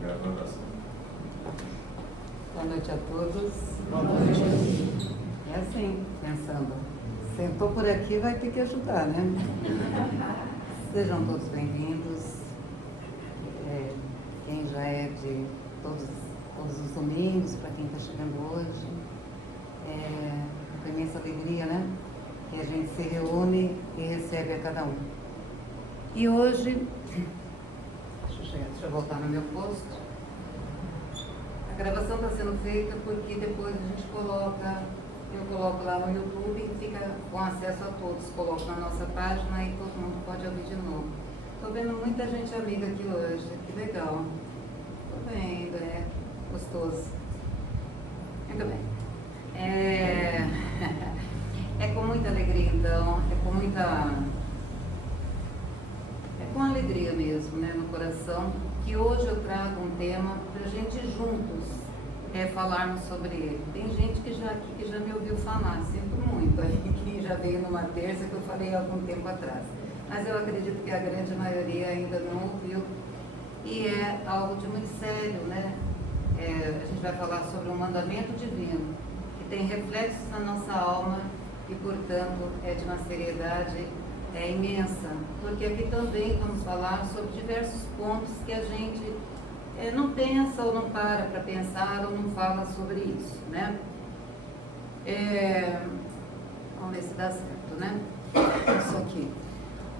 Gravação. Boa noite a todos. Boa noite. É assim, pensando, sentou por aqui, vai ter que ajudar, né? Sejam todos bem-vindos. Quem já é de todos os domingos, para quem está chegando hoje, com imensa alegria, né? Que a gente se reúne e recebe a cada um. E hoje, deixa eu voltar no meu posto. A gravação está sendo feita porque depois a gente eu coloco lá no YouTube e fica com acesso a todos. Coloco na nossa página e todo mundo pode ouvir de novo. Estou vendo muita gente amiga aqui hoje, que legal. Estou vendo, gostoso. Muito bem. É com muita alegria, então, é com alegria mesmo, né, no coração, que hoje eu trago um tema para a gente juntos falarmos sobre ele. Tem gente que já me ouviu falar, sinto muito, aí que já veio numa terça que eu falei há algum tempo atrás. Mas eu acredito que a grande maioria ainda não ouviu. E é algo de muito sério, né? A gente vai falar sobre um mandamento divino, que tem reflexos na nossa alma e, portanto, é de uma seriedade imensa. Porque aqui também vamos falar sobre diversos pontos que a gente não pensa ou não para pensar ou não fala sobre isso, né? Vamos ver se dá certo, né? Isso aqui.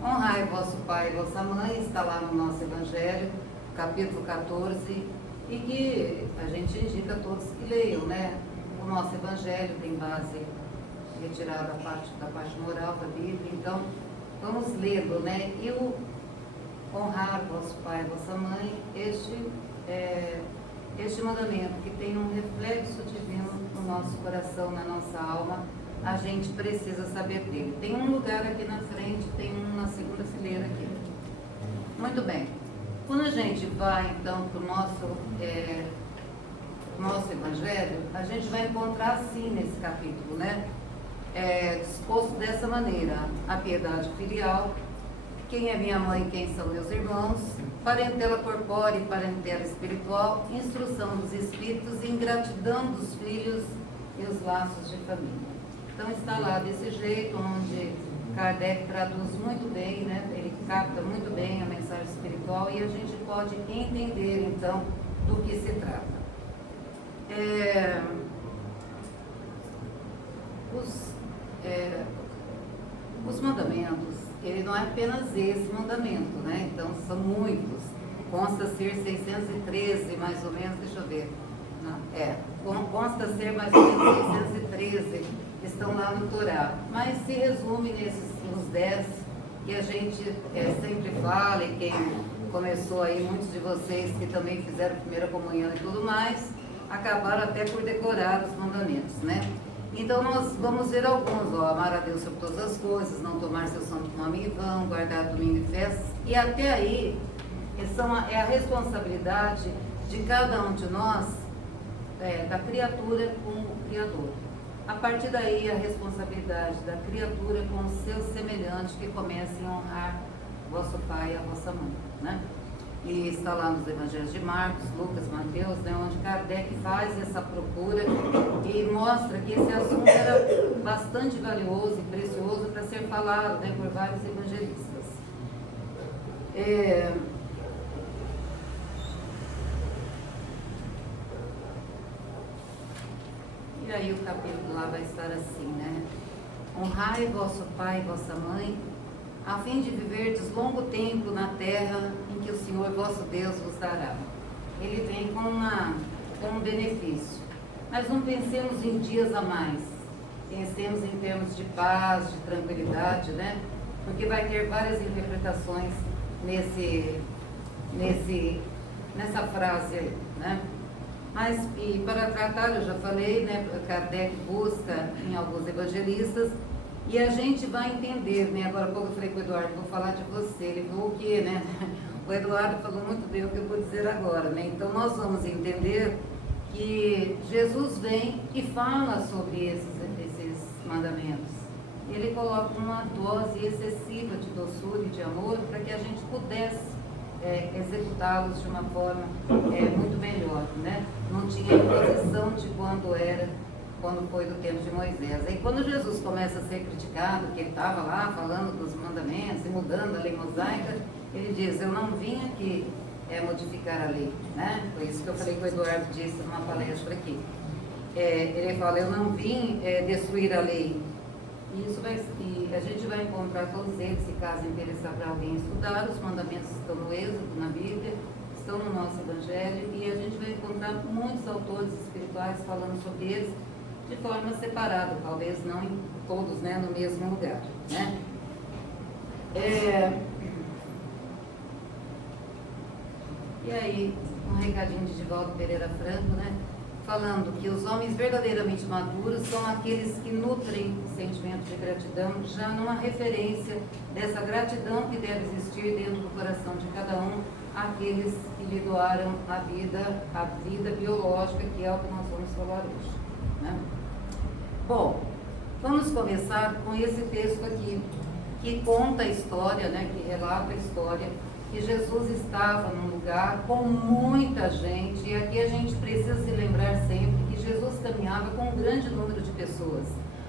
Honrai vosso pai e vossa mãe, está lá no nosso Evangelho, capítulo 14, e que a gente indica a todos que leiam, né? O nosso Evangelho tem base retirada da parte moral da Bíblia, então vamos lê-lo, né? E o honrar vosso pai e vossa mãe, este mandamento que tem um reflexo divino no nosso coração, na nossa alma, a gente precisa saber dele. Tem um lugar aqui na frente, tem um na segunda fileira aqui. Muito bem. Quando a gente vai, então, para o nosso Evangelho, a gente vai encontrar assim nesse capítulo, né? Disposto dessa maneira: a piedade filial, quem é minha mãe e quem são meus irmãos, parentela corpórea e parentela espiritual, instrução dos espíritos, ingratidão dos filhos e os laços de família. Então está lá desse jeito, onde Kardec traduz muito bem, né? Ele capta muito bem a mensagem espiritual e a gente pode entender então do que se trata. Os mandamentos, ele não é apenas esse mandamento, né? Então são muitos. Consta ser 613, mais ou menos, deixa eu ver. Consta ser mais ou menos 613 que estão lá no Torá. Mas se resume nos 10 que a gente sempre fala, e quem começou aí, muitos de vocês que também fizeram primeira comunhão e tudo mais, acabaram até por decorar os mandamentos, né? Então nós vamos ver alguns, amar a Deus sobre todas as coisas, não tomar seu santo nome em vão, guardar domingo e festas, e até aí é a responsabilidade de cada um de nós, da criatura com o Criador. A partir daí a responsabilidade da criatura com os seus semelhantes, que comecem a honrar vosso pai e a vossa mãe, né? E está lá nos Evangelhos de Marcos, Lucas, Mateus, né, onde Kardec faz essa procura e mostra que esse assunto era bastante valioso e precioso para ser falado, né, por vários evangelistas. E aí o capítulo lá vai estar assim, né? Honrai vosso pai e vossa mãe, a fim de viverdes longo tempo na terra em que o Senhor vosso Deus vos dará. Ele vem com um benefício. Mas não pensemos em dias a mais. Pensemos em termos de paz, de tranquilidade, né? Porque vai ter várias interpretações nessa frase aí, né? Mas, e para tratar, eu já falei, né? Kardec busca em alguns evangelistas. E a gente vai entender, né? Agora há pouco eu falei com o Eduardo, vou falar de você. Ele falou o quê, né? O Eduardo falou muito bem o que eu vou dizer agora, né? Então nós vamos entender que Jesus vem e fala sobre esses mandamentos. Ele coloca uma dose excessiva de doçura e de amor para que a gente pudesse executá-los de uma forma muito melhor, né? Não tinha imposição de quando foi do tempo de Moisés. Aí quando Jesus começa a ser criticado, que ele estava lá falando dos mandamentos e mudando a lei mosaica, ele diz, eu não vim aqui modificar a lei, né? Foi isso que eu falei que o Eduardo disse numa palestra aqui. Ele fala, eu não vim destruir a lei. E a gente vai encontrar todos eles, se caso interessar para alguém estudar, os mandamentos estão no Êxodo, na Bíblia, estão no nosso Evangelho, e a gente vai encontrar muitos autores espirituais falando sobre eles de forma separada, talvez não em todos, né, no mesmo lugar, né? E aí, um recadinho de Divaldo Pereira Franco, né? Falando que os homens verdadeiramente maduros são aqueles que nutrem o sentimento de gratidão, já numa referência dessa gratidão que deve existir dentro do coração de cada um, aqueles que lhe doaram a vida biológica, que é o que nós vamos falar hoje, né? Bom, vamos começar com esse texto aqui, que conta a história, né, que relata a história, que Jesus estava num lugar com muita gente, e aqui a gente precisa se lembrar sempre que Jesus caminhava com um grande número de pessoas.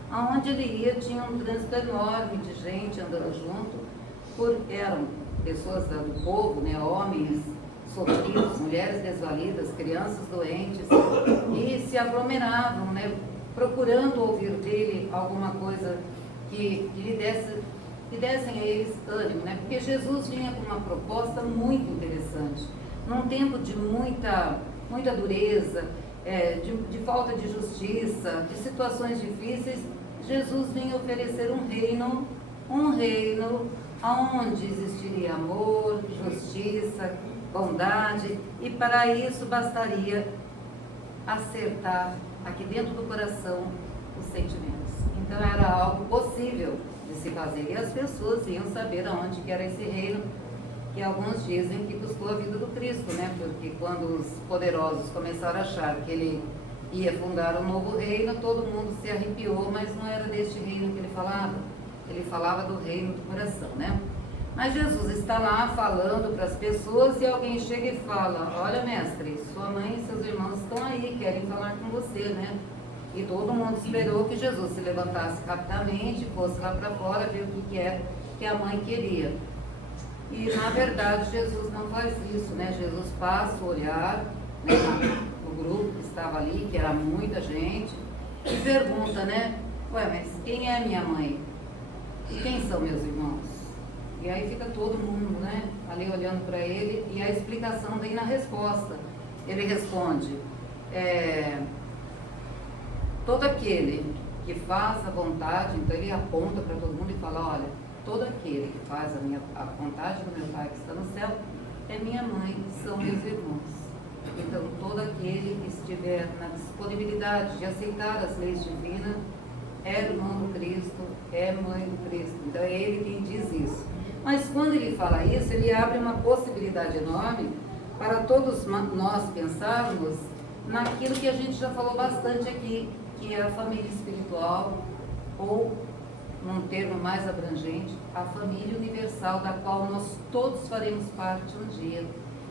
Aonde ele ia tinha um trânsito enorme de gente andando junto, eram pessoas do povo, né, homens sofridos, mulheres desvalidas, crianças doentes, e se aglomeravam, né, procurando ouvir dele alguma coisa que lhe dessem a eles ânimo, né? Porque Jesus vinha com uma proposta muito interessante. Num tempo de muita dureza, de falta de justiça, de situações difíceis, Jesus vinha oferecer um reino onde existiria amor, justiça, bondade, e para isso bastaria acertar aqui dentro do coração os sentimentos. Então era algo possível de se fazer, e as pessoas iam saber aonde que era esse reino, que alguns dizem que custou a vida do Cristo, né? Porque quando os poderosos começaram a achar que ele ia fundar um novo reino, todo mundo se arrepiou, mas não era deste reino que ele falava do reino do coração, né? Mas Jesus está lá falando para as pessoas, e alguém chega e fala, olha mestre, sua mãe e seus irmãos estão aí, querem falar com você, né? E todo mundo esperou que Jesus se levantasse rapidamente, fosse lá para fora, ver o que é que a mãe queria. E na verdade Jesus não faz isso, né? Jesus passa o olhar, né, no grupo que estava ali, que era muita gente, e pergunta, né? Ué, mas quem é minha mãe? E quem são meus irmãos? E aí fica todo mundo, né, ali olhando para ele, e a explicação vem na resposta. Ele responde, todo aquele que faz a vontade, então ele aponta para todo mundo e fala, olha, todo aquele que faz a vontade do meu Pai que está no céu é minha mãe, são meus irmãos. Então todo aquele que estiver na disponibilidade de aceitar as leis divinas é irmão do Cristo, é mãe do Cristo. Então é ele quem diz isso. Mas quando ele fala isso, ele abre uma possibilidade enorme para todos nós pensarmos naquilo que a gente já falou bastante aqui, que é a família espiritual, ou, num termo mais abrangente, a família universal, da qual nós todos faremos parte um dia.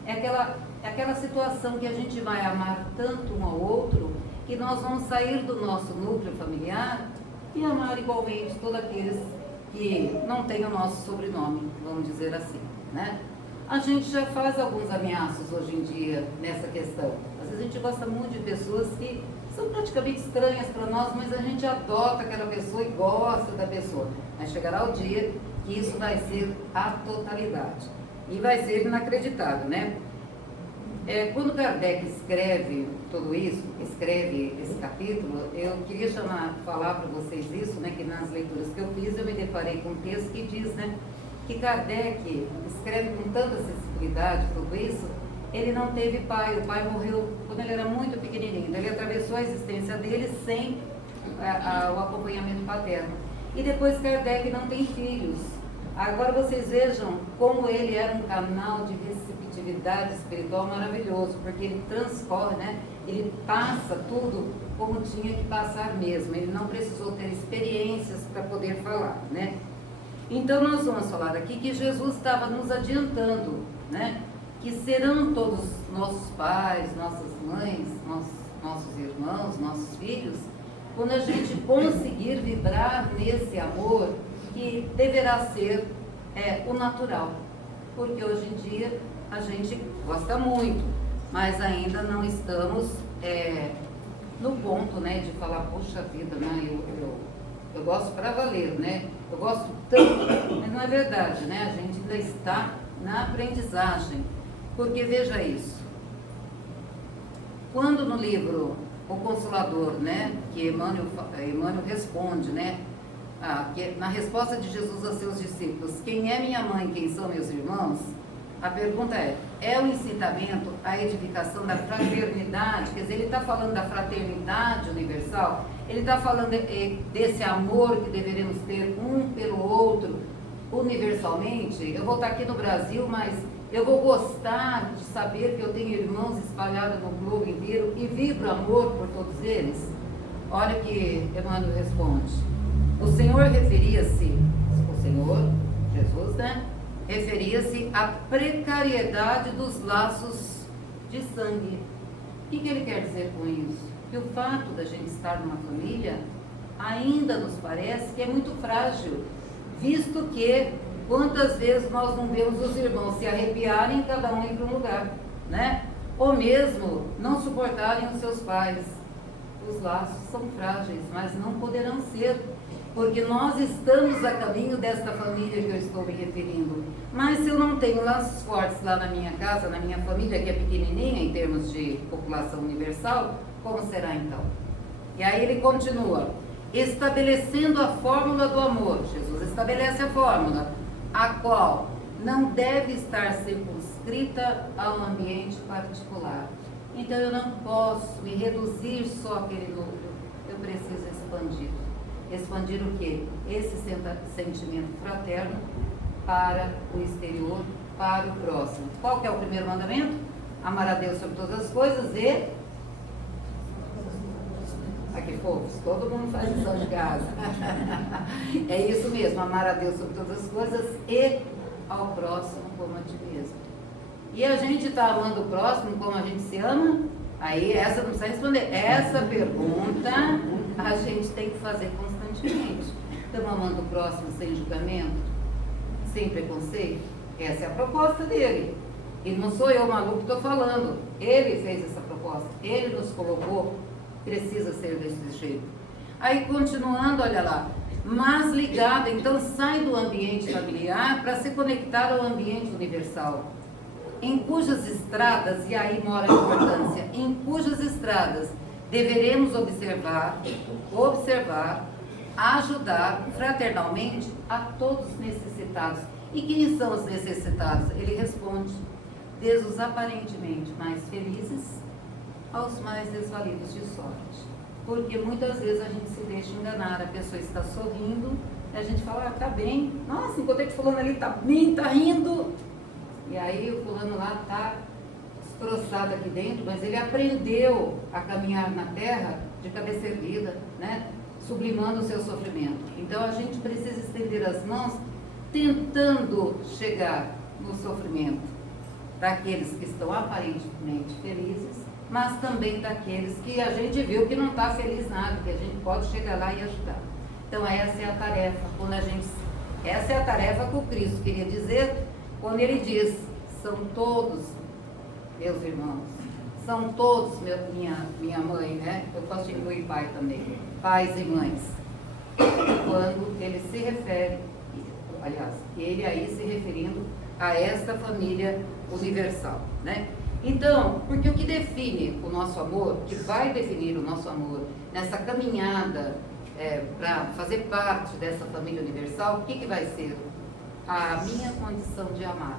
É aquela situação que a gente vai amar tanto um ao outro, que nós vamos sair do nosso núcleo familiar e amar igualmente todos aqueles que não têm o nosso sobrenome, vamos dizer assim, né? A gente já faz alguns ameaços hoje em dia nessa questão. Às vezes a gente gosta muito de pessoas que são praticamente estranhas para nós, mas a gente adota aquela pessoa e gosta da pessoa. Mas chegará o dia que isso vai ser a totalidade. E vai ser inacreditável, né? Quando Kardec escreve tudo isso, escreve esse capítulo, eu queria falar para vocês isso, né, que nas leituras que eu fiz, eu me deparei com um texto que diz, né, que Kardec escreve com tanta sensibilidade tudo isso. Ele não teve pai, o pai morreu quando ele era muito pequenininho, então ele atravessou a existência dele sem o acompanhamento paterno. E depois Kardec não tem filhos. Agora vocês vejam como ele era um canal de receptividade espiritual maravilhoso, porque ele transcorre, né? Ele passa tudo como tinha que passar mesmo, ele não precisou ter experiências para poder falar, né? Então nós vamos falar aqui que Jesus estava nos adiantando, né? que serão todos nossos pais, nossas mães, nossos irmãos, nossos filhos, quando a gente conseguir vibrar nesse amor que deverá ser o natural. Porque hoje em dia a gente gosta muito, mas ainda não estamos no ponto, né, de falar, poxa vida, né, eu gosto para valer, né? Eu gosto tanto, mas não é verdade, né? A gente ainda está na aprendizagem. Porque veja isso, quando no livro O Consolador, né, que Emmanuel responde, né, que na resposta de Jesus aos seus discípulos, quem é minha mãe, quem são meus irmãos? A pergunta é o incitamento à edificação da fraternidade? Quer dizer, ele está falando da fraternidade universal, ele está falando desse amor que deveremos ter um pelo outro universalmente. Eu vou estar aqui no Brasil, mas eu vou gostar de saber que eu tenho irmãos espalhados no globo inteiro e vibro amor por todos eles? Olha o que Emmanuel responde. O Senhor Jesus, né? Referia-se à precariedade dos laços de sangue. O que ele quer dizer com isso? Que o fato da gente estar numa família ainda nos parece que é muito frágil, visto que quantas vezes nós não vemos os irmãos se arrepiarem, cada um ir para um lugar, né? Ou mesmo não suportarem os seus pais. Os laços são frágeis, mas não poderão ser, porque nós estamos a caminho desta família que eu estou me referindo. Mas se eu não tenho laços fortes lá na minha casa, na minha família, que é pequenininha em termos de população universal, como será então? E aí ele continua, estabelecendo a fórmula do amor. Jesus estabelece a fórmula, a qual não deve estar circunscrita a um ambiente particular. Então eu não posso me reduzir só àquele núcleo, eu preciso expandir. Expandir o quê? Esse sentimento fraterno para o exterior, para o próximo. Qual que é o primeiro mandamento? Amar a Deus sobre todas as coisas e... Aqui, fofos, todo mundo faz lição de casa. É isso mesmo, amar a Deus sobre todas as coisas e ao próximo como a ti mesmo. E a gente está amando o próximo como a gente se ama? Aí essa não precisa responder. Essa pergunta a gente tem que fazer constantemente. Estamos amando o próximo sem julgamento? Sem preconceito? Essa é a proposta dele. E não sou eu maluco que estou falando. Ele fez essa proposta. Ele nos colocou. Precisa ser desse jeito. Aí continuando, olha lá. Mas ligado, então sai do ambiente familiar para se conectar ao ambiente universal. Em cujas estradas, e aí mora a importância, em cujas estradas deveremos observar, ajudar fraternalmente a todos os necessitados. E quem são os necessitados? Ele responde, desde os aparentemente mais felizes aos mais desvalidos de sorte. Porque muitas vezes a gente se deixa enganar, a pessoa está sorrindo, e a gente fala, tá bem, nossa, encontrei que fulano ali tá bem, tá rindo. E aí o fulano lá está destroçado aqui dentro, mas ele aprendeu a caminhar na terra de cabeça erguida, né? Sublimando o seu sofrimento. Então a gente precisa estender as mãos tentando chegar no sofrimento daqueles que estão aparentemente felizes, mas também daqueles que a gente viu que não está feliz nada, que a gente pode chegar lá e ajudar. Então essa é a tarefa, essa é a tarefa que o Cristo queria dizer quando ele diz, são todos meus irmãos, são todos minha mãe, né? Eu posso incluir pai também, pais e mães. Quando ele se refere, aliás, ele aí se referindo a esta família universal, né? Então, porque o que define o nosso amor, que vai definir o nosso amor nessa caminhada para fazer parte dessa família universal, o que vai ser? A minha condição de amar.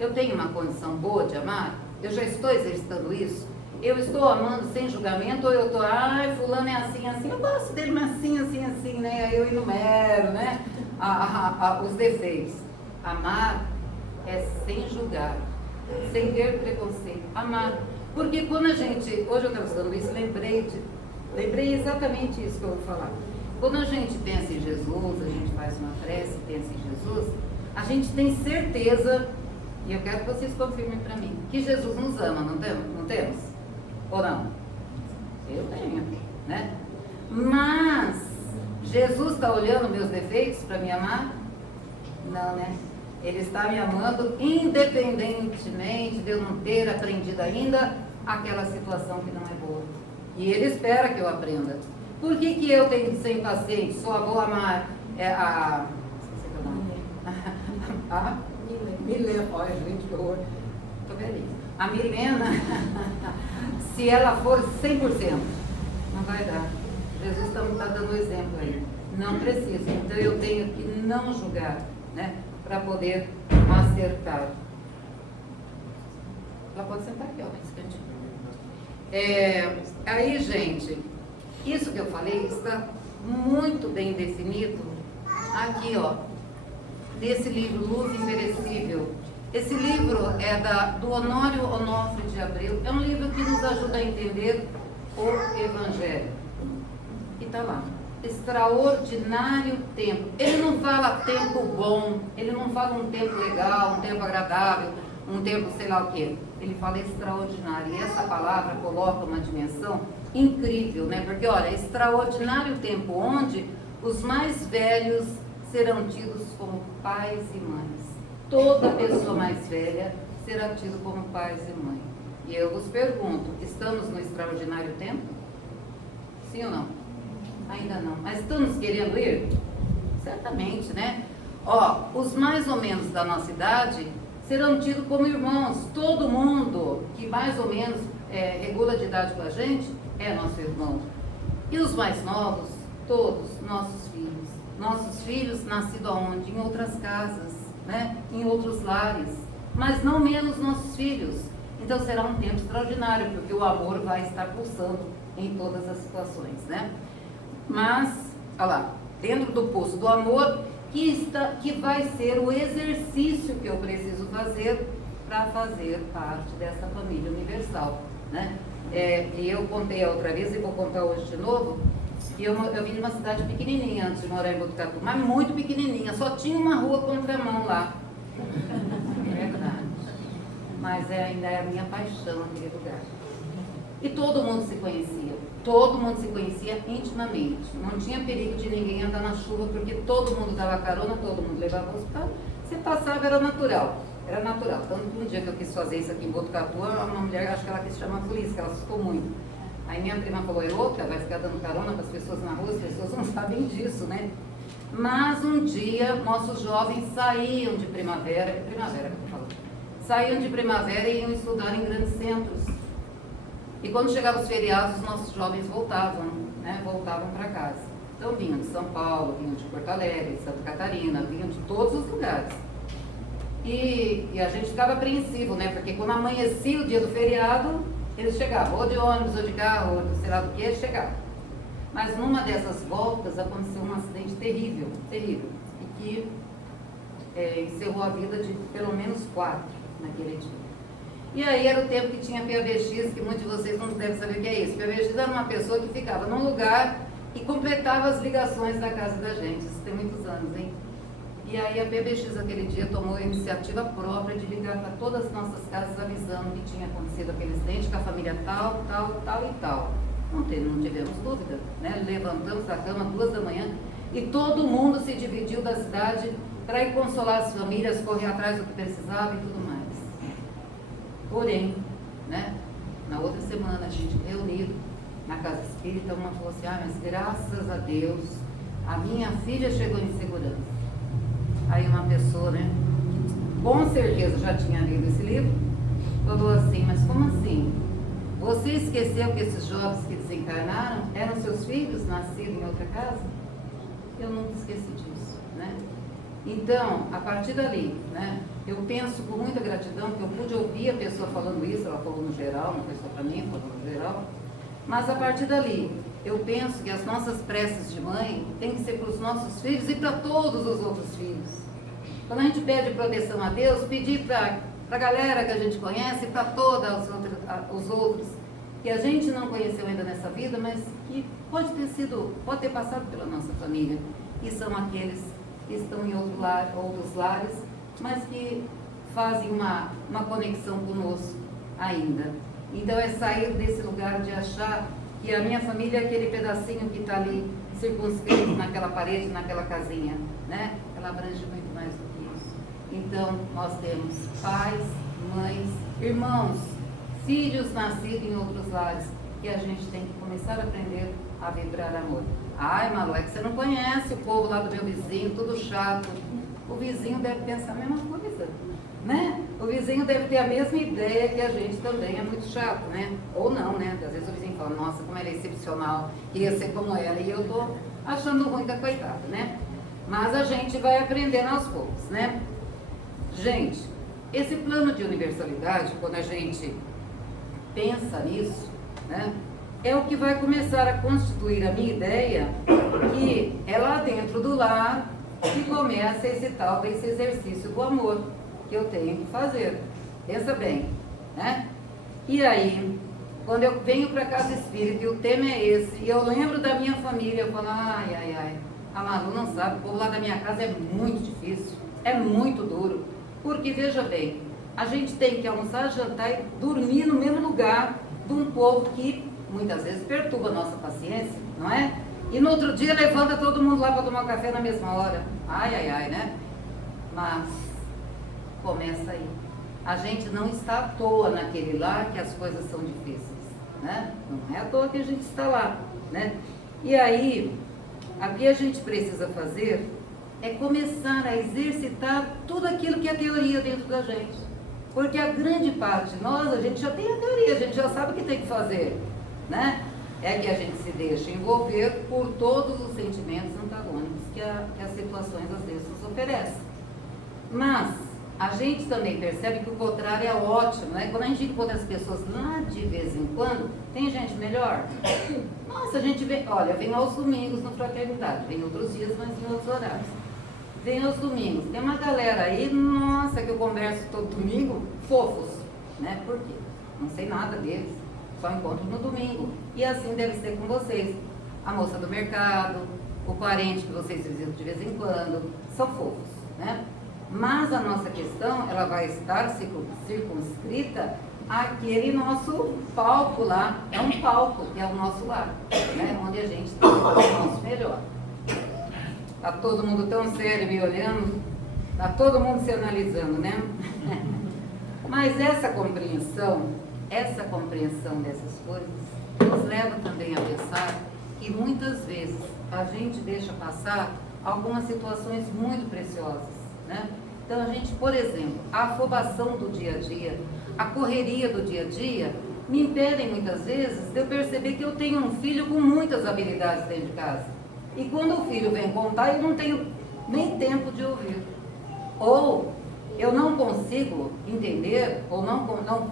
Eu tenho uma condição boa de amar? Eu já estou exercitando isso? Eu estou amando sem julgamento ou eu estou, ai, fulano é assim, assim, eu gosto dele, mas assim, assim, assim, né? Aí eu enumero, né? Os defeitos. Amar é sem julgar, sem ter preconceito. Amar. Porque quando a gente, hoje eu estava estudando isso, lembrei exatamente isso que eu vou falar. Quando a gente pensa em Jesus, a gente faz uma prece, pensa em Jesus, a gente tem certeza E eu quero que vocês confirmem para mim que Jesus nos ama, não temos? Ou não? Eu tenho, né? Mas Jesus está olhando meus defeitos para me amar? Não, né? Ele está me amando independentemente de eu não ter aprendido ainda aquela situação que não é boa. E Ele espera que eu aprenda. Por que eu tenho que ser impaciente? Só vou amar esqueci o nome. Milena. Olha, gente, que horror. Tô velhinha. A Milena, se ela for 100%, não vai dar. Jesus está dando exemplo aí. Não precisa. Então eu tenho que não julgar, né? Para poder acertar. Ela pode sentar aqui, ó, nesse cantinho. Aí, gente, isso que eu falei está muito bem definido aqui, ó, desse livro Luz Imperecível. Esse livro é do Honório Onofre de Abreu. É um livro que nos ajuda a entender o Evangelho. E está lá. Extraordinário tempo. Ele não fala tempo bom, ele não fala um tempo legal, um tempo agradável, um tempo sei lá o quê. Ele fala extraordinário. E essa palavra coloca uma dimensão incrível, né? Porque, olha, extraordinário tempo onde os mais velhos serão tidos como pais e mães. Toda pessoa mais velha será tida como pais e mães. E eu vos pergunto, estamos no extraordinário tempo? Sim ou não? Ainda não. Mas estamos querendo ir? Certamente, né? Ó, os mais ou menos da nossa idade serão tidos como irmãos. Todo mundo que mais ou menos regula de idade com a gente é nosso irmão. E os mais novos, todos nossos filhos. Nossos filhos nascidos aonde? Em outras casas, né? Em outros lares. Mas não menos nossos filhos. Então será um tempo extraordinário, porque o amor vai estar pulsando em todas as situações, né? Mas, olha lá, dentro do pulso do amor, que vai ser o exercício que eu preciso fazer para fazer parte dessa família universal, né? E eu contei a outra vez e vou contar hoje de novo, que eu vim de uma cidade pequenininha antes de morar em Botucatu, mas muito pequenininha, só tinha uma rua contramão lá. É verdade. Mas ainda é a minha paixão aquele lugar. E todo mundo se conhecia. Todo mundo se conhecia intimamente. Não tinha perigo de ninguém andar na chuva, porque todo mundo dava carona, todo mundo levava para o hospital. Se passava, era natural. Era natural. Tanto que um dia que eu quis fazer isso aqui em Botucatu, uma mulher, acho que ela quis chamar a polícia, que ela assustou muito. Aí minha prima falou, é louca, vai ficar dando carona para as pessoas na rua, as pessoas não sabem disso, né? Mas um dia, nossos jovens saíam de primavera que eu tô falando, saíam de primavera e iam estudar em grandes centros. E quando chegavam os feriados, os nossos jovens voltavam, né? Voltavam para casa. Então vinham de São Paulo, vinham de Porto Alegre, de Santa Catarina, vinham de todos os lugares. E a gente ficava apreensivo, né? Porque quando amanhecia o dia do feriado, eles chegavam, ou de ônibus, ou de carro, ou de sei lá do que, eles chegavam. Mas numa dessas voltas aconteceu um acidente terrível, terrível, e que encerrou a vida de pelo menos 4 naquele dia. E aí era o tempo que tinha PABX, que muitos de vocês não devem saber o que é isso. PABX era uma pessoa que ficava num lugar e completava as ligações da casa da gente. Isso tem muitos anos, hein? E aí a PBX aquele dia tomou a iniciativa própria de ligar para todas as nossas casas avisando que tinha acontecido aquele acidente com a família tal, tal, tal e tal. Não tivemos dúvida, né? Levantamos da cama 2 da manhã e todo mundo se dividiu da cidade para ir consolar as famílias, correr atrás do que precisava e tudo mais. Porém, né? Na outra semana a gente reunido na casa espírita, uma falou assim, mas graças a Deus a minha filha chegou em segurança. Aí uma pessoa, né, com certeza já tinha lido esse livro, falou assim, mas como assim? Você esqueceu que esses jovens que desencarnaram eram seus filhos, nascidos em outra casa? Eu nunca esqueci disso, né? Então, a partir dali, né, eu penso com muita gratidão que eu pude ouvir a pessoa falando isso, ela falou no geral, não foi só para mim, falou no geral, mas a partir dali, eu penso que as nossas preces de mãe têm que ser para os nossos filhos e para todos os outros filhos. Quando a gente pede proteção a Deus, pedir para a galera que a gente conhece, para todos os outros, que a gente não conheceu ainda nessa vida, mas que pode ter passado pela nossa família, e são aqueles que estão em outros lares, mas que fazem uma conexão conosco ainda. Então é sair desse lugar de achar que a minha família é aquele pedacinho que está ali circunscrito naquela parede, naquela casinha, né? Ela abrange muito mais do que isso. Então nós temos pais, mães, irmãos, filhos nascidos em outros lares, que a gente tem que começar a aprender a vibrar amor. Ai, Malu, é que você não conhece o povo lá do meu vizinho, tudo chato. O vizinho deve pensar a mesma coisa, né? O vizinho deve ter a mesma ideia que a gente também é muito chato, né? Ou não, né? Às vezes o vizinho fala, nossa, como ela é excepcional, queria ser como ela, e eu tô achando ruim da coitada, né? Mas a gente vai aprendendo aos poucos, né? Gente, esse plano de universalidade, quando a gente pensa nisso, né? É o que vai começar a constituir a minha ideia, que é lá dentro do lar que começa esse tal desse exercício do amor que eu tenho que fazer. Pensa bem, né? E aí, quando eu venho para a casa espírita e o tema é esse, e eu lembro da minha família, eu falo, ai, a Malu não sabe, o povo lá da minha casa é muito difícil, é muito duro, porque veja bem, a gente tem que almoçar, jantar e dormir no mesmo lugar de um povo que muitas vezes perturba a nossa paciência, não é? E no outro dia levanta todo mundo lá para tomar café na mesma hora. Ai, né? Mas começa aí. A gente não está à toa naquele lar que as coisas são difíceis, né? Não é à toa que a gente está lá, né? E aí, o que a gente precisa fazer é começar a exercitar tudo aquilo que é teoria dentro da gente. Porque a grande parte de nós, a gente já tem a teoria, a gente já sabe o que tem que fazer, né? É que a gente se deixa envolver por todos os sentimentos antagônicos que as situações às vezes nos oferecem. Mas a gente também percebe que o contrário é ótimo, né? Quando a gente encontra as pessoas lá de vez em quando, tem gente melhor. Nossa, a gente vê, olha, vem aos domingos no Fraternidade, vem outros dias, mas em outros horários. Vem aos domingos. Tem uma galera aí, nossa, que eu converso todo domingo, fofos, né? Por quê? Não sei nada deles. Só encontro no domingo. E assim deve ser com vocês. A moça do mercado, o parente que vocês visitam de vez em quando, são fofos, né? Mas a nossa questão, ela vai estar circunscrita àquele nosso palco lá. É um palco, que é o nosso lar, né? Onde a gente tem o nosso melhor. Tá todo mundo tão sério me olhando, tá todo mundo se analisando, né? Mas essa compreensão dessas coisas nos leva também a pensar que muitas vezes a gente deixa passar algumas situações muito preciosas, né? Então a gente, por exemplo, a afobação do dia a dia, a correria do dia a dia, me impedem muitas vezes de eu perceber que eu tenho um filho com muitas habilidades dentro de casa. E quando o filho vem contar, eu não tenho nem tempo de ouvir. Ou eu não consigo entender, ou não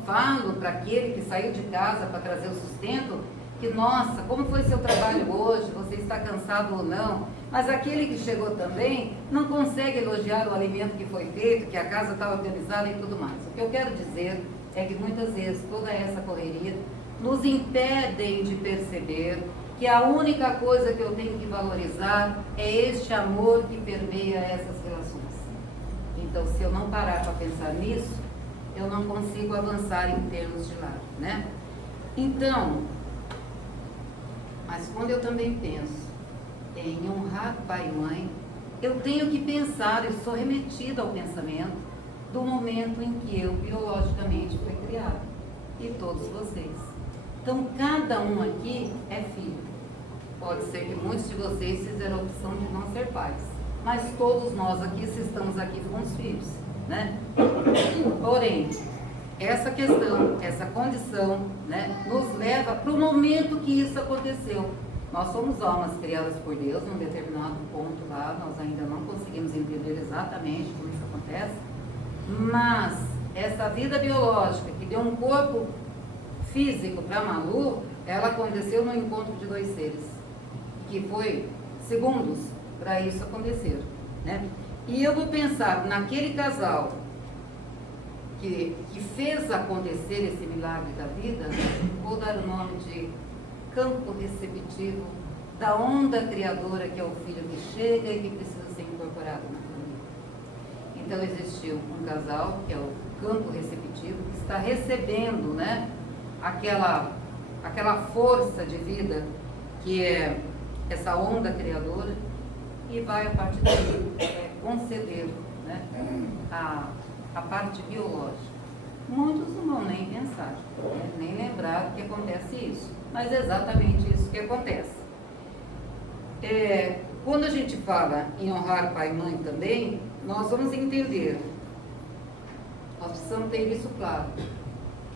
falo para aquele que saiu de casa para trazer o sustento, que, nossa, como foi seu trabalho hoje, você está cansado ou não. Mas aquele que chegou também não consegue elogiar o alimento que foi feito, que a casa está organizada e tudo mais. O que eu quero dizer é que muitas vezes toda essa correria nos impedem de perceber que a única coisa que eu tenho que valorizar é este amor que permeia essas relações. Então, se eu não parar para pensar nisso, eu não consigo avançar em termos de lar, né? Então, mas quando eu também penso em honrar pai e mãe, eu tenho que pensar, eu sou remetida ao pensamento do momento em que eu biologicamente fui criada. E todos vocês. Então, cada um aqui é filho. Pode ser que muitos de vocês fizeram a opção de não ser pais. Mas todos nós aqui, se estamos aqui, fomos filhos, né? Porém, essa questão, essa condição, né, nos leva para o momento que isso aconteceu. Nós somos almas criadas por Deus num determinado ponto lá, nós ainda não conseguimos entender exatamente como isso acontece, mas essa vida biológica que deu um corpo físico para Malu, ela aconteceu no encontro de dois seres, que foi segundos para isso acontecer, né? E eu vou pensar naquele casal que fez acontecer esse milagre da vida, vou dar o nome de campo receptivo da onda criadora, que é o filho que chega e que precisa ser incorporado na família. Então existiu um casal, que é o campo receptivo, que está recebendo, né, aquela força de vida que é essa onda criadora, e vai a partir daí conceder, né, a parte biológica. Muitos não vão nem pensar, né, nem lembrar que acontece isso, mas é exatamente isso que acontece. Quando a gente fala em honrar pai e mãe também, nós vamos entender, nós precisamos ter isso claro,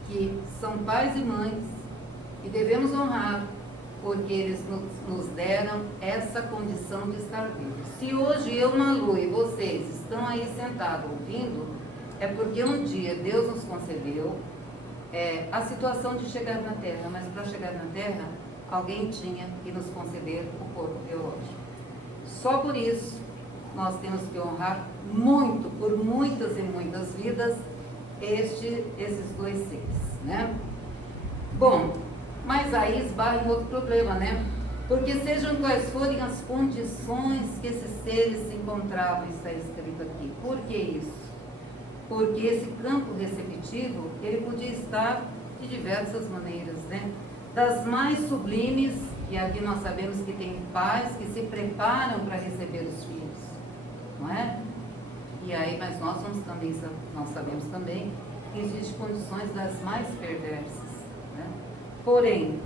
que são pais e mães e devemos honrar, porque eles nos deram essa condição de estar vivos. Se hoje eu, Malu, e vocês estão aí sentados ouvindo, é porque um dia Deus nos concedeu a situação de chegar na Terra, mas para chegar na Terra, alguém tinha que nos conceder o corpo biológico. Só por isso, nós temos que honrar muito, por muitas e muitas vidas, esses dois seres, né? Bom, mas aí esbarra em outro problema, né? Porque sejam quais forem as condições que esses seres se encontravam, está escrito aqui. Por que isso? Porque esse campo receptivo, ele podia estar de diversas maneiras, né? Das mais sublimes, e aqui nós sabemos que tem pais que se preparam para receber os filhos, não é? E aí, mas nós sabemos também que existem condições das mais perversas, né? Porém,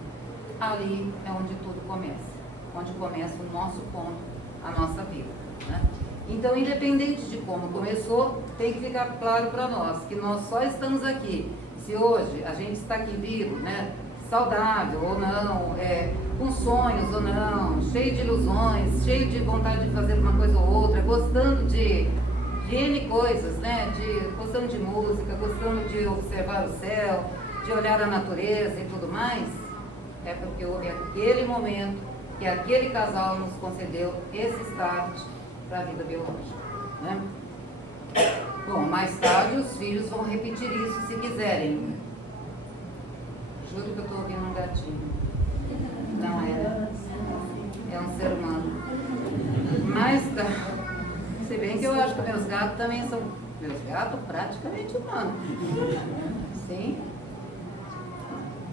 ali é onde tudo começa, onde começa o nosso ponto, a nossa vida, né? Então, independente de como começou, tem que ficar claro para nós que nós só estamos aqui. Se hoje a gente está aqui vivo, né, saudável ou não, com sonhos ou não, cheio de ilusões, cheio de vontade de fazer uma coisa ou outra, gostando de N coisas, né, gostando de música, gostando de observar o céu, de olhar a natureza e tudo mais, é porque houve aquele momento que aquele casal nos concedeu esse start para a vida biológica, né? Bom, mais tarde os filhos vão repetir isso se quiserem. Juro que eu estou ouvindo um gatinho. Não é. É um ser humano. Mais tarde, se bem que eu acho que meus gatos também são, meus gatos praticamente humanos. Sim.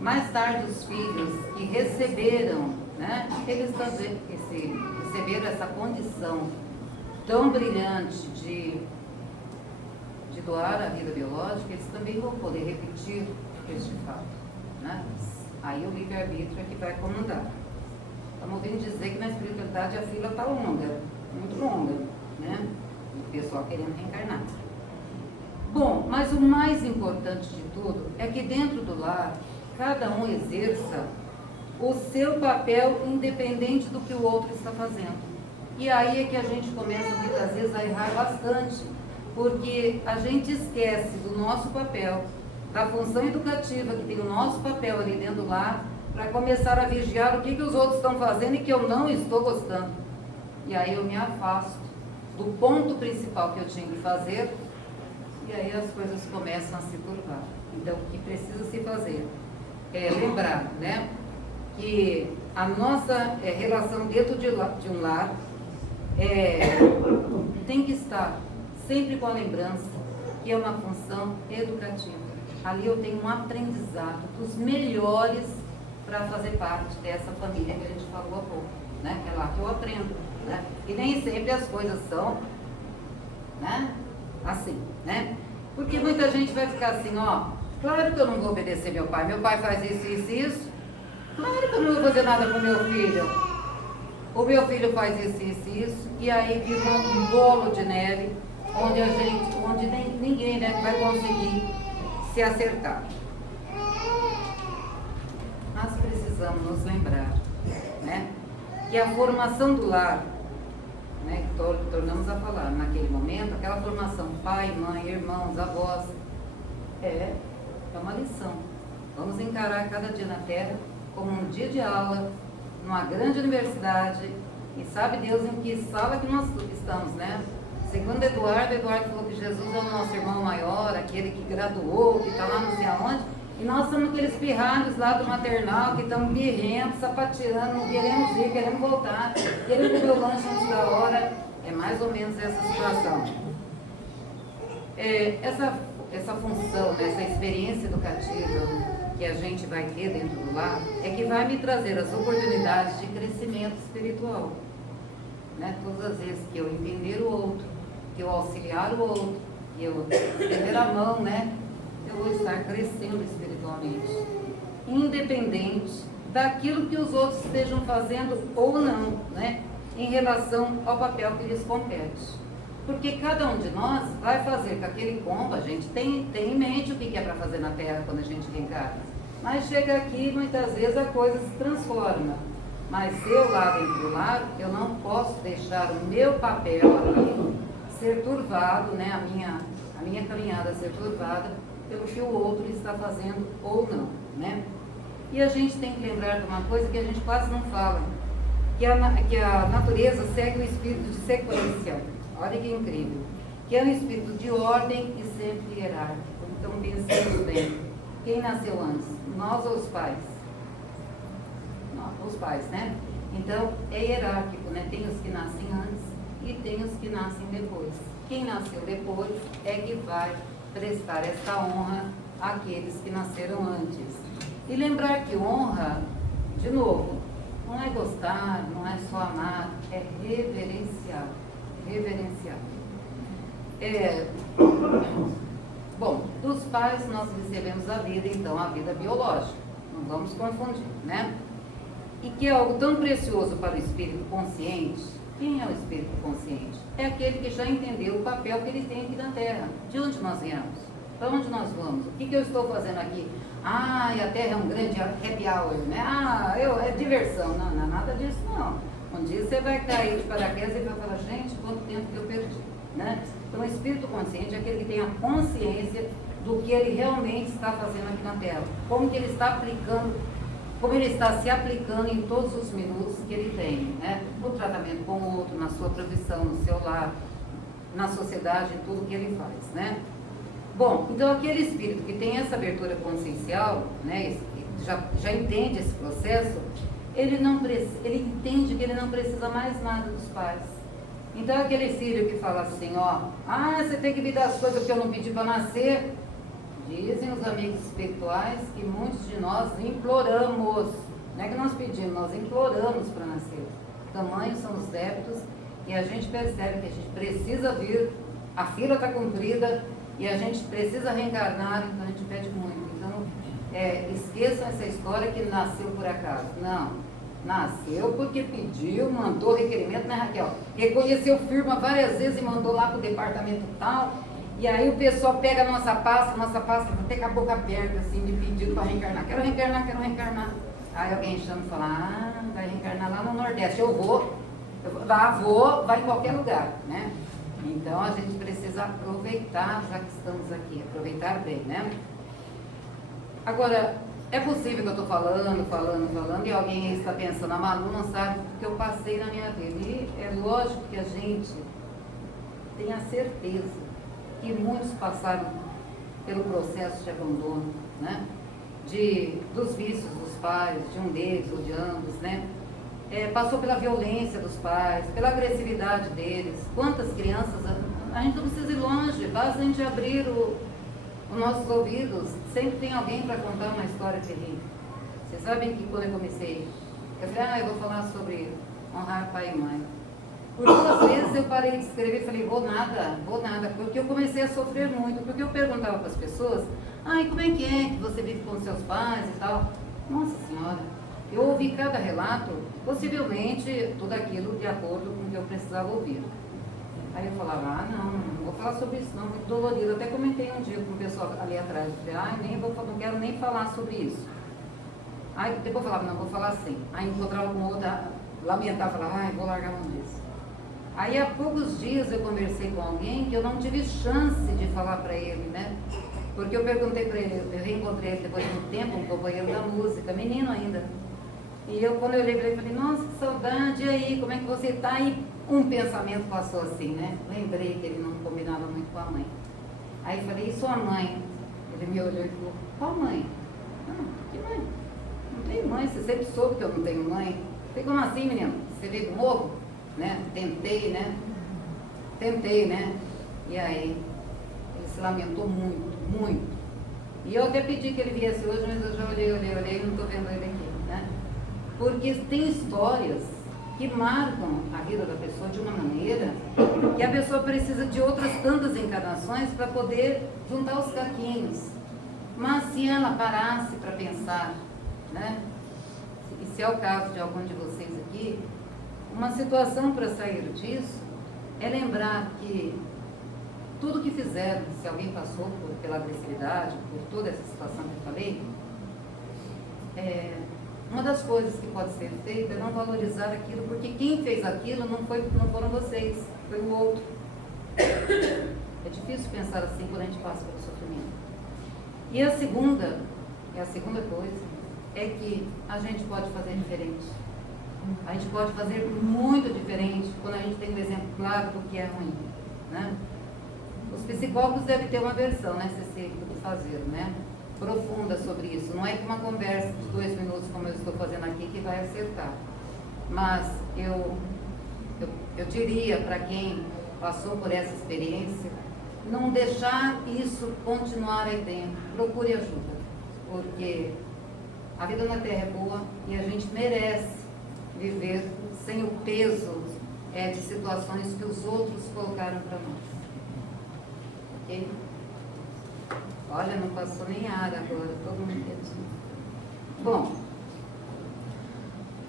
Mais tarde os filhos que receberam, né? Eles também receberam essa condição tão brilhante de doar a vida biológica, eles também vão poder repetir este fato, né? Aí o livre-arbítrio é que vai comandar. Estamos ouvindo dizer que na espiritualidade a fila está longa, muito longa, né? O pessoal querendo reencarnar. Bom, mas o mais importante de tudo é que dentro do lar, cada um exerça o seu papel independente do que o outro está fazendo. E aí é que a gente começa muitas vezes a errar bastante, porque a gente esquece do nosso papel, da função educativa que tem o nosso papel ali dentro do lar, para começar a vigiar o que os outros estão fazendo e que eu não estou gostando. E aí eu me afasto do ponto principal que eu tinha que fazer, e aí as coisas começam a se turvar. Então o que precisa se fazer é lembrar, né, que a nossa relação dentro de um lar tem que estar sempre com a lembrança que é uma função educativa. Ali eu tenho um aprendizado dos melhores para fazer parte dessa família que a gente falou há pouco, né? É lá que eu aprendo, né? E nem sempre as coisas são, né, assim, né? Porque muita gente vai ficar assim, ó, claro que eu não vou obedecer meu pai faz isso, isso e isso, claro que eu não vou fazer nada com meu filho. O meu filho faz isso, isso e isso, e aí vira um bolo de neve, onde ninguém, né, vai conseguir se acertar. Nós precisamos nos lembrar, né, que a formação do lar, né, que tornamos a falar naquele momento, aquela formação pai, mãe, irmãos, avós, é uma lição. Vamos encarar cada dia na Terra como um dia de aula, numa grande universidade, e sabe Deus em que sala que nós estamos, né? Segundo Eduardo falou que Jesus é o nosso irmão maior, aquele que graduou, que está lá não sei aonde, e nós somos aqueles pirralhos lá do maternal, que estamos birrentos, sapateando, não queremos ir, queremos voltar, queremos comer o lanche antes da hora. É mais ou menos essa situação. Essa função, né, essa experiência educativa que a gente vai ter dentro do lar, é que vai me trazer as oportunidades de crescimento espiritual. Né? Todas as vezes que eu entender o outro, que eu auxiliar o outro, que eu estender a mão, né, eu vou estar crescendo espiritualmente. Independente daquilo que os outros estejam fazendo ou não, né, em relação ao papel que lhes compete. Porque cada um de nós vai fazer com aquele combo, a gente tem em mente o que é para fazer na Terra quando a gente reencarna. Mas chega aqui, muitas vezes a coisa se transforma. Mas eu lá dentro do lar, eu não posso deixar o meu papel aqui ser turvado, né, a minha caminhada ser turvada pelo que o outro está fazendo ou não, né? E a gente tem que lembrar de uma coisa que a gente quase não fala, que a natureza segue o espírito de sequência. Olha que incrível. Que é um espírito de ordem e sempre hierárquico. Então pensemos bem. Quem nasceu antes? Nós ou os pais? Não, os pais, né? Então é hierárquico, né? Tem os que nascem antes e tem os que nascem depois. Quem nasceu depois é que vai prestar essa honra àqueles que nasceram antes. E lembrar que honra, de novo, não é gostar, não é só amar, é reverenciar. Reverenciar. Bom, dos pais nós recebemos a vida, então a vida biológica, não vamos confundir, né? E que é algo tão precioso para o espírito consciente. Quem é o espírito consciente? É aquele que já entendeu o papel que ele tem aqui na Terra. De onde nós viemos? Para onde nós vamos? O que eu estou fazendo aqui? Ah, e a Terra é um grande happy hour, né? Ah, é diversão. Não, não é nada disso, não. Um dia você vai cair de paraquedas e vai falar, gente, quanto tempo que eu perdi, né? Então, o espírito consciente é aquele que tem a consciência do que ele realmente está fazendo aqui na Terra. Como que ele está aplicando, como ele está se aplicando em todos os minutos que ele tem, né? No tratamento com o outro, na sua profissão, no seu lar, na sociedade, em tudo que ele faz, né? Bom, então aquele espírito que tem essa abertura consciencial, né, já entende esse processo, ele entende que ele não precisa mais nada dos pais. Então aquele filho que fala assim, ó, você tem que me dar as coisas que eu não pedi para nascer. Dizem os amigos espirituais que muitos de nós imploramos, não é que nós pedimos, nós imploramos para nascer. Tamanhos são os débitos e a gente percebe que a gente precisa vir, a fila está cumprida e a gente precisa reencarnar, então a gente pede muito. Então, esqueçam essa história que nasceu por acaso. Não, nasceu porque pediu, mandou requerimento, né, Raquel? Reconheceu firma várias vezes e mandou lá para o departamento tal. E aí o pessoal pega a nossa pasta até com a boca aberta, assim, de pedido para reencarnar. Quero reencarnar. Aí alguém chama e fala, vai reencarnar lá no Nordeste. Eu vou, vai em qualquer lugar, né? Então a gente precisa aproveitar, já que estamos aqui, aproveitar bem, né? Agora, é possível que eu estou falando, e alguém está pensando, a Malu não sabe o que eu passei na minha vida. E é lógico que a gente tem a certeza que muitos passaram pelo processo de abandono, né? Dos vícios dos pais, de um deles ou de ambos, né? Passou pela violência dos pais, pela agressividade deles. Quantas crianças, a gente não precisa ir longe, basta a gente abrir os nossos ouvidos, sempre tem alguém para contar uma história terrível. Vocês sabem que quando eu comecei, eu falei, eu vou falar sobre honrar pai e mãe. Por 2 vezes eu parei de escrever e falei, vou nada, porque eu comecei a sofrer muito, porque eu perguntava para as pessoas, como é que você vive com seus pais e tal? Nossa Senhora, eu ouvi cada relato, possivelmente tudo aquilo de acordo com o que eu precisava ouvir. Aí eu falava, não vou falar sobre isso não, muito dolorido. Até comentei um dia com o pessoal ali atrás, eu falei, não quero nem falar sobre isso. Aí depois eu falava, não, vou falar assim. Aí encontrava com outra, lamentava, falava, vou largar mão disso. Aí há poucos dias eu conversei com alguém que eu não tive chance de falar para ele, né? Porque eu perguntei para ele, eu reencontrei ele depois de um tempo, um companheiro da música, menino ainda. E quando eu olhei para ele, falei, nossa, que saudade, e aí, como é que você está? E um pensamento passou assim, né? Lembrei que ele não combinava muito com a mãe. Aí eu falei, e sua mãe? Ele me olhou e falou, qual mãe? Que mãe? Não tenho mãe, você sempre soube que eu não tenho mãe. Eu falei, como assim, menino? Você veio do morro? Né? Tentei, né? E aí, ele se lamentou muito, muito. E eu até pedi que ele viesse hoje, mas eu já olhei e não estou vendo ele aqui, né? Porque tem histórias que marcam a vida da pessoa de uma maneira que a pessoa precisa de outras tantas encarnações para poder juntar os caquinhos. Mas se ela parasse para pensar, né? E se é o caso de algum de vocês aqui, uma situação para sair disso é lembrar que tudo que fizeram, se alguém passou pela agressividade, por toda essa situação que eu falei, uma das coisas que pode ser feita é não valorizar aquilo, porque quem fez aquilo não foram vocês, foi o outro. É difícil pensar assim quando a gente passa pelo sofrimento. E a segunda coisa é que a gente pode fazer diferente. A gente pode fazer muito diferente quando a gente tem um exemplo claro do que é ruim, né? Os psicólogos devem ter uma versão, né, Cecília, do fazer, né? Profunda sobre isso. Não é que uma conversa de 2 minutos, como eu estou fazendo aqui, que vai acertar. Mas eu diria para quem passou por essa experiência, não deixar isso continuar aí dentro. Procure ajuda, porque a vida na Terra é boa e a gente merece viver sem o peso de situações que os outros colocaram para nós. Ok? Olha, não passou nem ar agora, todo mundo quietinho. Bom,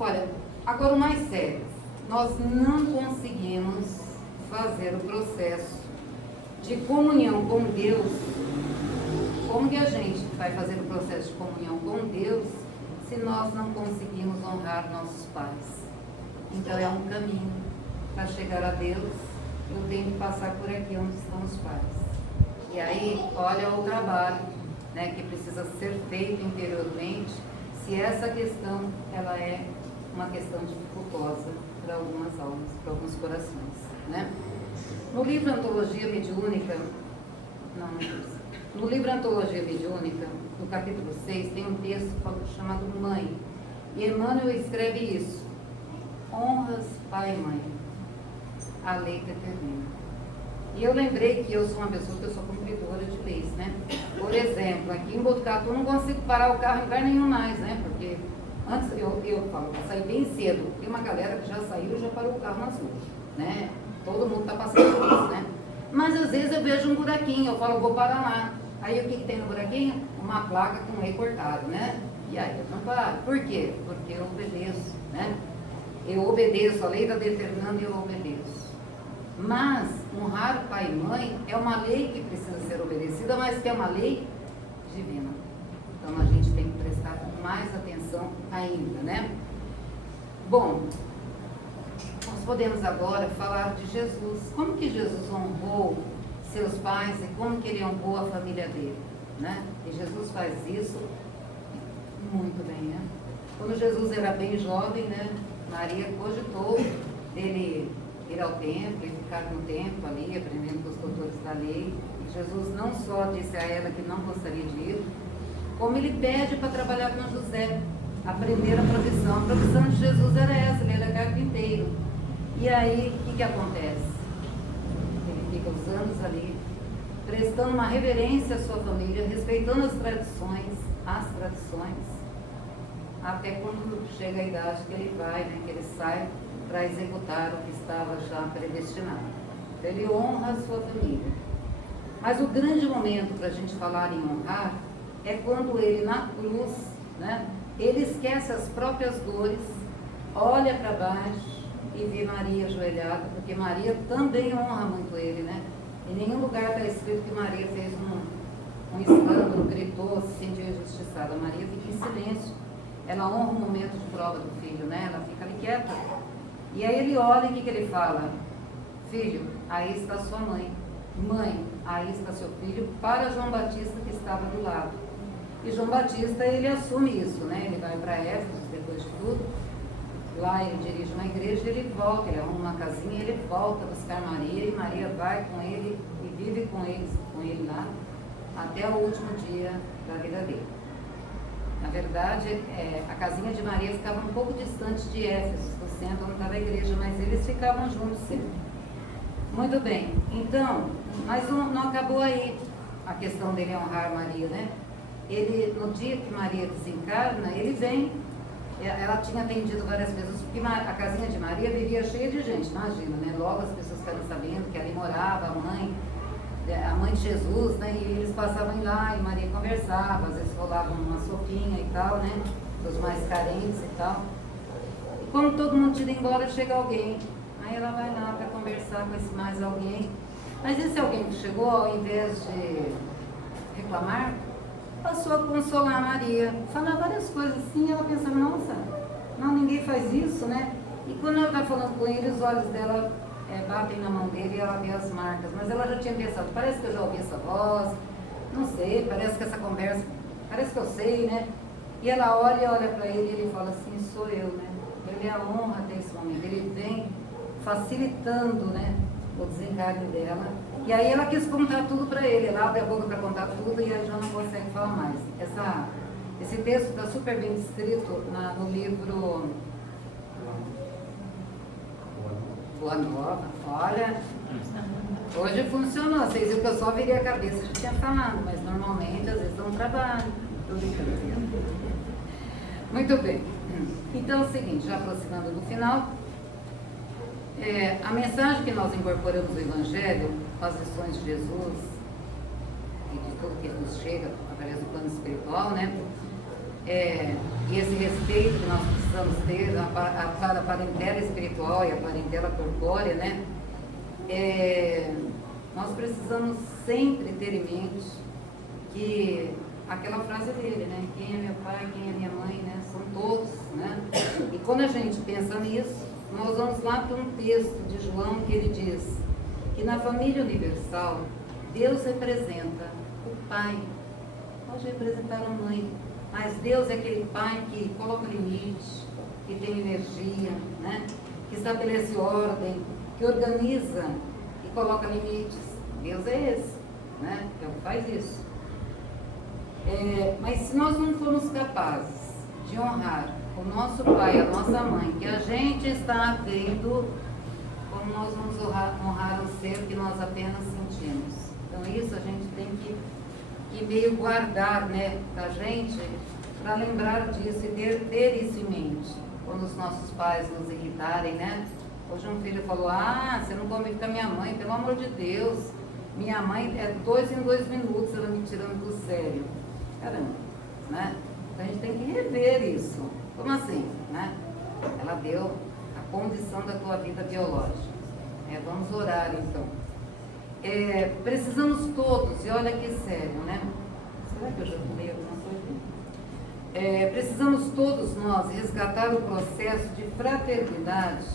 olha, agora o mais sério. Nós não conseguimos fazer o processo de comunhão com Deus. Como que a gente vai fazer o processo de comunhão com Deus se nós não conseguimos honrar nossos pais? Então é um caminho para chegar a Deus. Eu tenho que passar por aqui onde estão os pais. E aí, olha o trabalho, né, que precisa ser feito interiormente, se essa questão ela é uma questão dificultosa para algumas almas, para alguns corações, né? No livro Antologia Mediúnica, no capítulo 6, tem um texto chamado Mãe. E Emmanuel escreve isso: honras pai e mãe, a lei que termina. E eu lembrei que eu sou uma pessoa que eu sou cumpridora de leis, né? Por exemplo, aqui em Botucatu eu não consigo parar o carro em lugar nenhum mais, né? Porque antes eu falo, eu saí bem cedo. Tem uma galera que já saiu e já parou o carro nas ruas, né? Todo mundo está passando por isso, né? Mas às vezes eu vejo um buraquinho, eu falo, vou parar lá. Aí o que tem no buraquinho? Uma placa com E cortado, né? E aí eu não paro. Por quê? Porque eu obedeço, né? Eu obedeço, a lei está determinando e eu obedeço. Mas honrar pai e mãe é uma lei que precisa ser obedecida, mas que é uma lei divina. Então a gente tem que prestar mais atenção ainda, né? Bom, nós podemos agora falar de Jesus. Como que Jesus honrou seus pais e como que ele honrou a família dele, né? E Jesus faz isso muito bem, né? Quando Jesus era bem jovem, né, Maria cogitou ele ir ao templo e ficar no templo ali, aprendendo com os doutores da lei. E Jesus não só disse a ela que não gostaria de ir, como ele pede para trabalhar com José, aprender a profissão. A profissão de Jesus era essa, ele era carpinteiro. E aí, o que acontece? Ele fica os anos ali, prestando uma reverência à sua família, respeitando as tradições, até quando chega a idade que ele vai, né, que ele sai para executar o que estava já predestinado. Então, ele honra a sua família. Mas o grande momento para a gente falar em honrar é quando ele, na cruz, né, ele esquece as próprias dores, olha para baixo e vê Maria ajoelhada, porque Maria também honra muito ele, né? Em nenhum lugar está escrito que Maria fez um escândalo, gritou, se sentiu injustiçada. Maria fica em silêncio. Ela honra o momento de prova do filho, né? Ela fica ali quieta. E aí ele olha e o que ele fala? Filho, aí está sua mãe. Mãe, aí está seu filho, para João Batista que estava do lado. E João Batista, ele assume isso, né? Ele vai para Éfeso, depois de tudo. Lá ele dirige uma igreja e ele volta, ele arruma uma casinha e ele volta a buscar Maria. E Maria vai com ele e vive com ele lá, até o último dia da vida dele. Na verdade, a casinha de Maria ficava um pouco distante de Éfeso, do centro onde estava a igreja, mas eles ficavam juntos sempre. Muito bem, então, mas não acabou aí. a questão dele honrar Maria, né? Ele, no dia que Maria desencarna, ele vem. Ela tinha atendido várias pessoas, porque a casinha de Maria vivia cheia de gente, imagina, né? Logo as pessoas ficaram sabendo que ali morava a mãe de Jesus, né? E eles passavam lá e Maria conversava, às vezes rolavam uma sopinha e tal, né? Dos mais carentes e tal. E como todo mundo tinha ido embora, chega alguém. Aí ela vai lá para conversar com esse mais alguém. Mas esse alguém que chegou, ao invés de reclamar, passou a consolar Maria, falar várias coisas assim, ela pensava, nossa, não, ninguém faz isso, né? E quando ela está falando com ele, os olhos dela batem na mão dele e ela vê as marcas. Mas ela já tinha pensado, parece que eu já ouvi essa voz, não sei, parece que essa conversa, parece que eu sei, né? E ela olha para ele e ele fala assim, sou eu, né? Ele é a honra desse momento, ele vem facilitando, né, o desencarne dela. E aí ela quis contar tudo para ele, ela abre a boca para contar tudo e ele já não consegue falar mais. Esse texto está super bem descrito no livro Boa Nova. Olha, hoje funcionou, vocês viram que eu só virei a cabeça de tinha falado, mas normalmente às vezes não trabalho. Muito bem. Então é o seguinte, já aproximando do final, a mensagem que nós incorporamos no Evangelho, as lições de Jesus e de tudo que nos chega através do plano espiritual, né? E esse respeito que nós precisamos ter para a parentela espiritual e a parentela corpórea, né? Nós precisamos sempre ter em mente que aquela frase dele, né? Quem é meu pai, quem é minha mãe, né? São todos, né? E quando a gente pensa nisso, nós vamos lá para um texto de João que ele diz que na família universal, Deus representa o pai. Pode representar a mãe, mas Deus é aquele pai que coloca limite, que tem energia, né? Que estabelece ordem, que organiza e coloca limites. Deus é esse, né? É o que faz isso. Mas se nós não formos capazes de honrar o nosso pai, a nossa mãe, que a gente está vendo, como nós vamos honrar o ser que nós apenas sentimos. Então isso a gente tem que meio guardar, né, da gente, para lembrar disso e ter isso em mente. Quando os nossos pais nos irritarem, né? Hoje um filho falou, você não convive com a minha mãe, pelo amor de Deus. Minha mãe 2 em 2 minutos, ela me tirando do sério. Caramba, né? Então a gente tem que rever isso. Como assim, né? Ela deu a condição da tua vida biológica. Vamos orar então. Precisamos todos, e olha que sério, né? Será que eu já falei alguma coisa? Precisamos todos nós resgatar o processo de fraternidade,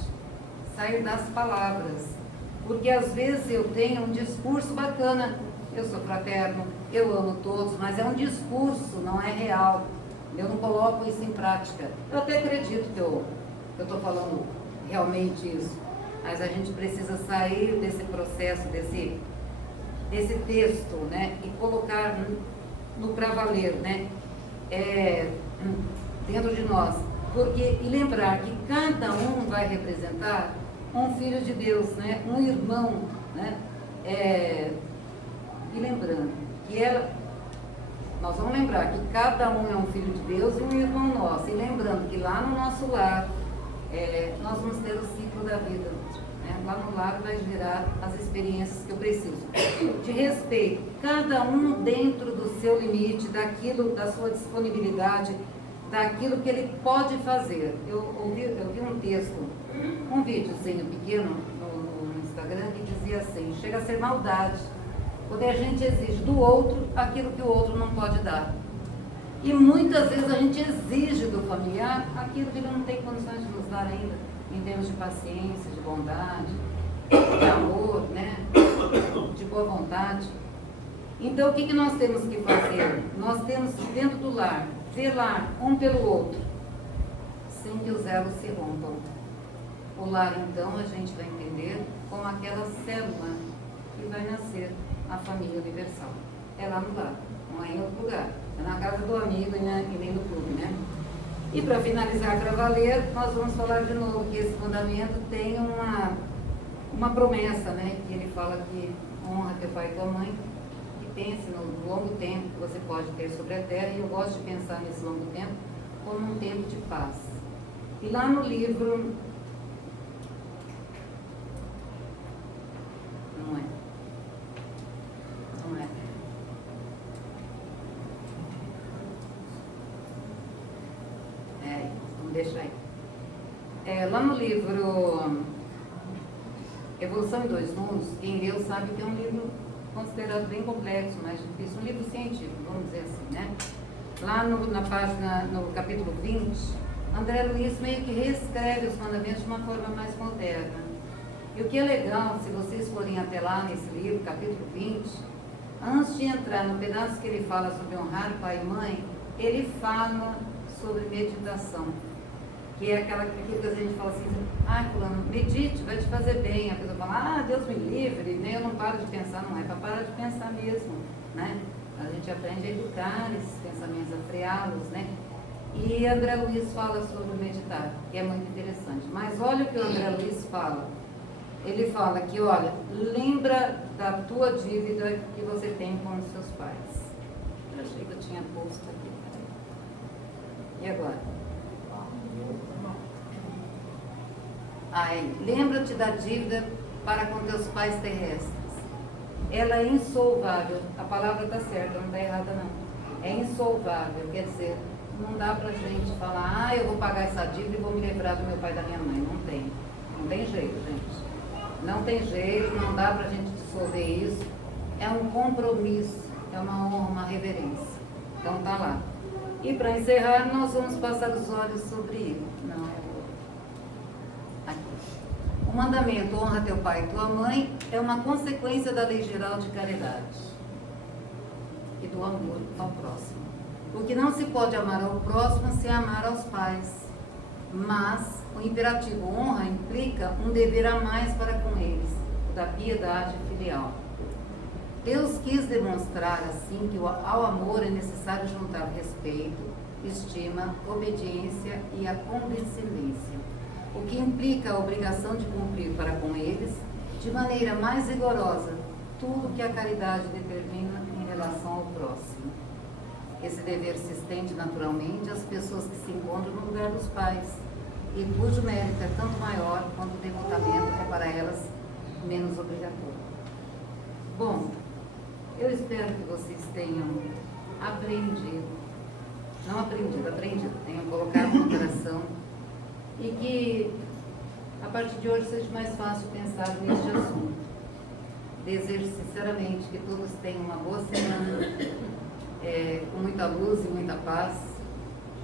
sair das palavras. Porque às vezes eu tenho um discurso bacana, eu sou fraterno, eu amo todos, mas é um discurso, não é real. Eu não coloco isso em prática. Eu até acredito que eu estou falando realmente isso, mas a gente precisa sair desse processo, desse texto, né, e colocar no para valer, né, dentro de nós. E lembrar que cada um vai representar um filho de Deus, né, um irmão, né, e lembrando que nós vamos lembrar que cada um é um filho de Deus e um irmão nosso. E lembrando que lá no nosso lar, nós vamos ter o ciclo da vida. Né? Lá no lar vai gerar as experiências que eu preciso. De respeito, cada um dentro do seu limite, da sua disponibilidade, daquilo que ele pode fazer. Eu vi um texto, um videozinho pequeno no Instagram que dizia assim, chega a ser maldade. Quando a gente exige do outro aquilo que o outro não pode dar. E muitas vezes a gente exige do familiar aquilo que ele não tem condições de nos dar ainda, em termos de paciência, de bondade, de amor, né? De boa vontade. Então o que nós temos que fazer? Nós temos que, dentro do lar, zelar um pelo outro, sem que os elos se rompam. O lar, então, a gente vai entender como aquela célula que vai nascer a família universal. É lá no lar, não é em outro lugar. É na casa do amigo e nem no clube, né? E para finalizar, para valer, nós vamos falar de novo que esse mandamento tem uma promessa, né? Que ele fala que honra teu pai e tua mãe, e pense no longo tempo que você pode ter sobre a terra, e eu gosto de pensar nesse longo tempo como um tempo de paz. E lá no livro, não é, vamos deixar aí. Lá no livro Evolução em Dois Mundos, quem leu sabe que é um livro considerado bem complexo, mais difícil, um livro científico, vamos dizer assim, né? Lá na página, no capítulo 20, André Luiz meio que reescreve os mandamentos de uma forma mais moderna. E o que é legal, se vocês forem até lá nesse livro, capítulo 20, antes de entrar no pedaço que ele fala sobre honrar pai e mãe, ele fala sobre meditação. Que é aquilo que a gente fala assim, fulano, medite, vai te fazer bem. A pessoa fala, Deus me livre, né? Eu não paro de pensar. Não é para parar de pensar mesmo, né? A gente aprende a educar esses pensamentos, a freá-los, né? E André Luiz fala sobre meditar, que é muito interessante. Mas olha o que o André Luiz fala. Ele fala que, olha, lembra da tua dívida que você tem com os seus pais. Eu achei que eu tinha posto aqui. E agora? Lembra-te da dívida para com teus pais terrestres. Ela é insolvável. A palavra está certa, não está errada não. É insolvável, quer dizer, não dá para a gente falar, eu vou pagar essa dívida e vou me livrar do meu pai e da minha mãe. Não tem. Não tem jeito, gente. Não tem jeito, não dá para a gente dissolver isso. É um compromisso, é uma honra, uma reverência. Então tá lá. E para encerrar, nós vamos passar os olhos sobre ele. Não, aqui. O mandamento, honra teu pai e tua mãe, é uma consequência da lei geral de caridade e do amor ao próximo. Porque não se pode amar ao próximo sem amar aos pais. Mas o imperativo honra implica um dever a mais para com eles, o da piedade filial. Deus quis demonstrar assim que ao amor é necessário juntar respeito, estima, obediência e a condescendência, o que implica a obrigação de cumprir para com eles, de maneira mais rigorosa, tudo que a caridade determina em relação ao próximo. Esse dever se estende naturalmente às pessoas que se encontram no lugar dos pais, e cujo mérito é tanto maior quanto o devotamento é para elas menos obrigatório. Bom, eu espero que vocês tenham aprendido, tenham colocado no coração, e que a partir de hoje seja mais fácil pensar neste assunto. Desejo sinceramente que todos tenham uma boa semana, com muita luz e muita paz.